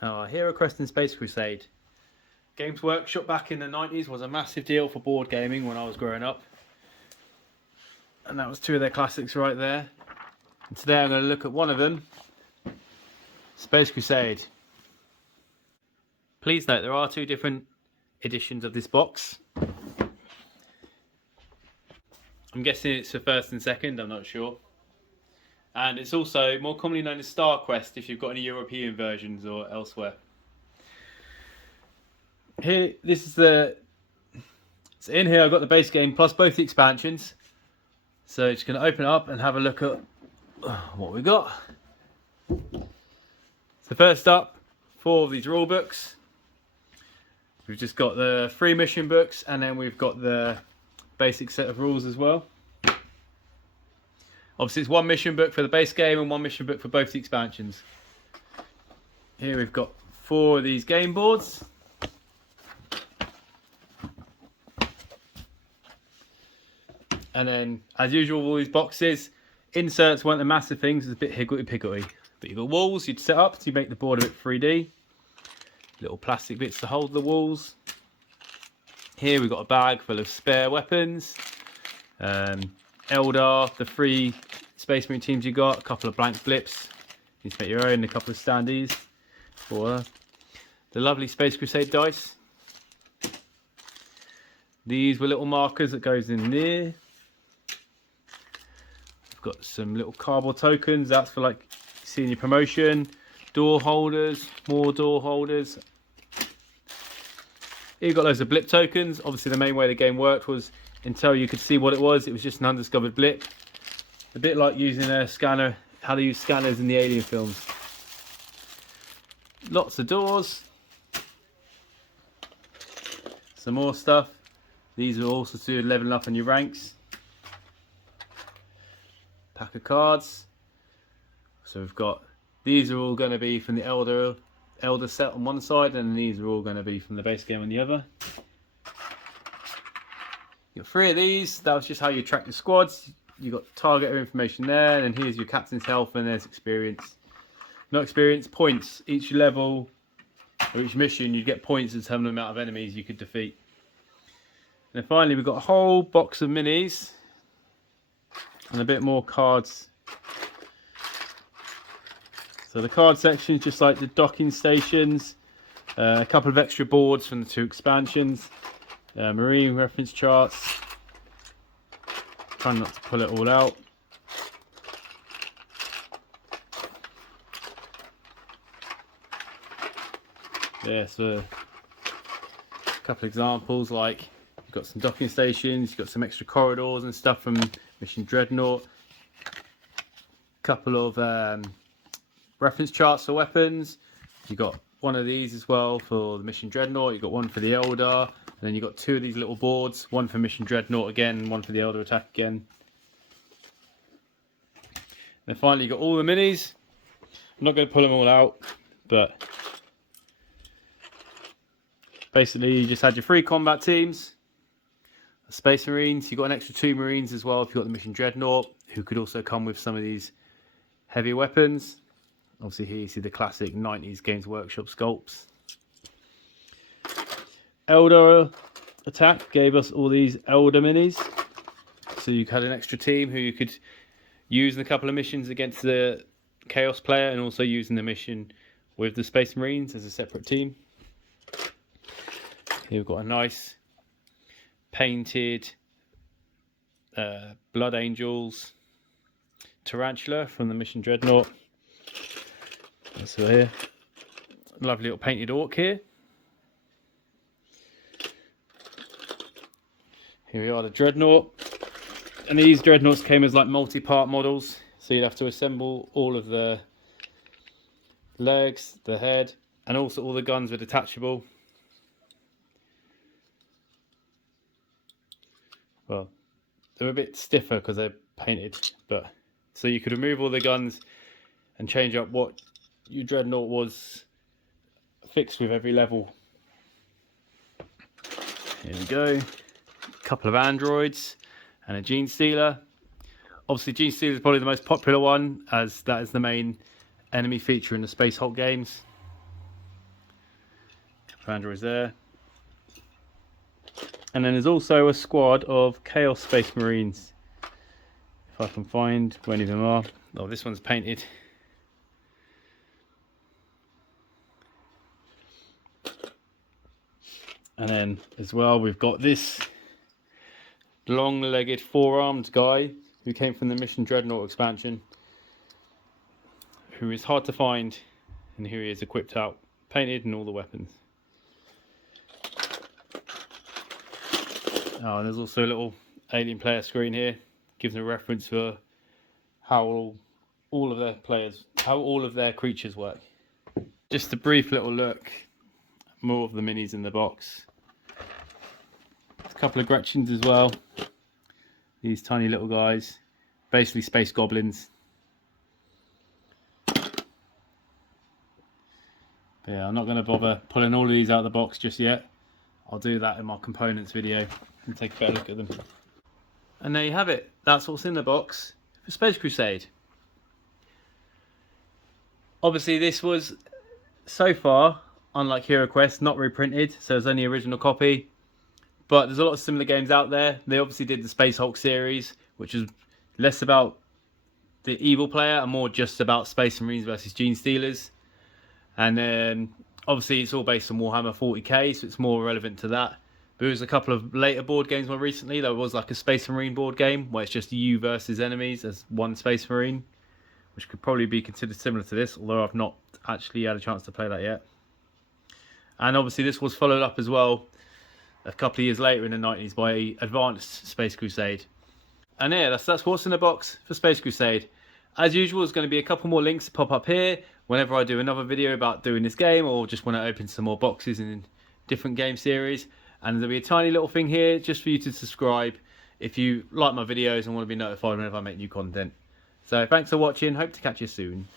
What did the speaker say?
Hero Quest and Space Crusade. Games Workshop back in the 90s was a massive deal for board gaming when I was growing up. And that was two of their classics right there. And today I'm going to look at one of them, Space Crusade. Please note there are two different editions of this box. I'm guessing it's for first and second, I'm not sure. And it's also more commonly known as Star Quest if you've got any European versions or elsewhere. Here, so in here I've got the base game plus both the expansions. So just going to open it up and have a look at what we got. So first up, 4 of these rule books. We've just got the 3 mission books, and then we've got the basic set of rules as well. Obviously it's 1 mission book for the base game and 1 mission book for both the expansions. Here we've got 4 of these game boards. And then, as usual, all these boxes, inserts weren't the massive things, it's a bit higgledy-piggledy. But you've got walls you'd set up to make the board a bit 3D. Little plastic bits to hold the walls. Here we've got a bag full of spare weapons. Eldar, the 3 Space Marine teams you got, a couple of blank blips. You need to make your own, a couple of standees. For the lovely Space Crusade dice. These were little markers that goes in there. Got some little cardboard tokens, that's for like seeing your promotion. Door holders, more door holders. Here you've got loads of blip tokens. Obviously the main way the game worked was until you could see what it was just an undiscovered blip. A bit like using a scanner, how they use scanners in the Alien films. Lots of doors. Some more stuff. These are also to do with leveling up on your ranks. Pack of cards. So we've got, these are all going to be from the Elder set on one side, and these are all going to be from the base game on the other. You've got 3 of these. That was just how you track your squads. You've got target information there, and here's your captain's health, and there's experience. Not experience, points. Each level or each mission you get points to determine the amount of enemies you could defeat. And then finally we've got a whole box of minis and a bit more cards. So the card section is just like the docking stations, a couple of extra boards from the 2 expansions, marine reference charts. Trying not to pull it all out. Yeah, so a couple of examples, like you've got some docking stations, you've got some extra corridors and stuff from Mission Dreadnought. A couple of reference charts for weapons. You've got one of these as well for the Mission Dreadnought. You've got one for the Eldar. And then you've got 2 of these little boards. One for Mission Dreadnought again, one for the Elder attack again. And then finally you've got all the minis. I'm not going to pull them all out, but basically you just had your 3 combat teams. Space Marines, you've got an extra 2 Marines as well if you've got the Mission Dreadnought, who could also come with some of these heavy weapons. Obviously here you see the classic 90s Games Workshop sculpts. Elder attack gave us all these Elder minis. So you had an extra team who you could use in a couple of missions against the Chaos player, and also using the mission with the Space Marines as a separate team. Here we've got a nice painted Blood Angels Tarantula from the Mission Dreadnought. So here, lovely little painted orc here. Here we are, the Dreadnought. And these Dreadnoughts came as like multi-part models, so you'd have to assemble all of the legs, the head, and also all the guns were detachable. Well, they're a bit stiffer because they're painted, but so you could remove all the guns and change up what your Dreadnought was fixed with every level. Here we go. A couple of androids and a Gene Stealer. Obviously Gene Stealer is probably the most popular one, as that is the main enemy feature in the Space Hulk games. Androids there. And then there's also a squad of Chaos Space Marines. If I can find where any of them are. Oh, this one's painted. And then as well, we've got this long-legged, four-armed guy who came from the Mission Dreadnought expansion, who is hard to find, and here he is equipped out, painted, and all the weapons. Oh, and there's also a little alien player screen here, gives a reference for how all of their players, how all of their creatures work. Just a brief little look, more of the minis in the box. A couple of Gretchens as well. These tiny little guys, basically space goblins. But yeah, I'm not going to bother pulling all of these out of the box just yet. I'll do that in my components video and take a better look at them. And there you have it. That's what's in the box for Space Crusade. Obviously this was, so far, unlike Hero Quest, not reprinted, so it's only original copy. But there's a lot of similar games out there. They obviously did the Space Hulk series, which is less about the evil player and more just about Space Marines versus Gene Stealers. And then obviously it's all based on Warhammer 40k, so it's more relevant to that. But there was a couple of later board games more recently. There was like a Space Marine board game where it's just you versus enemies as one Space Marine, which could probably be considered similar to this, although I've not actually had a chance to play that yet. And obviously this was followed up as well a couple of years later in the 90s by Advanced Space Crusade. And yeah, that's what's in the box for Space Crusade. As usual, there's going to be a couple more links to pop up here whenever I do another video about doing this game, or just want to open some more boxes in different game series. And there'll be a tiny little thing here just for you to subscribe if you like my videos and want to be notified whenever I make new content. So thanks for watching, hope to catch you soon.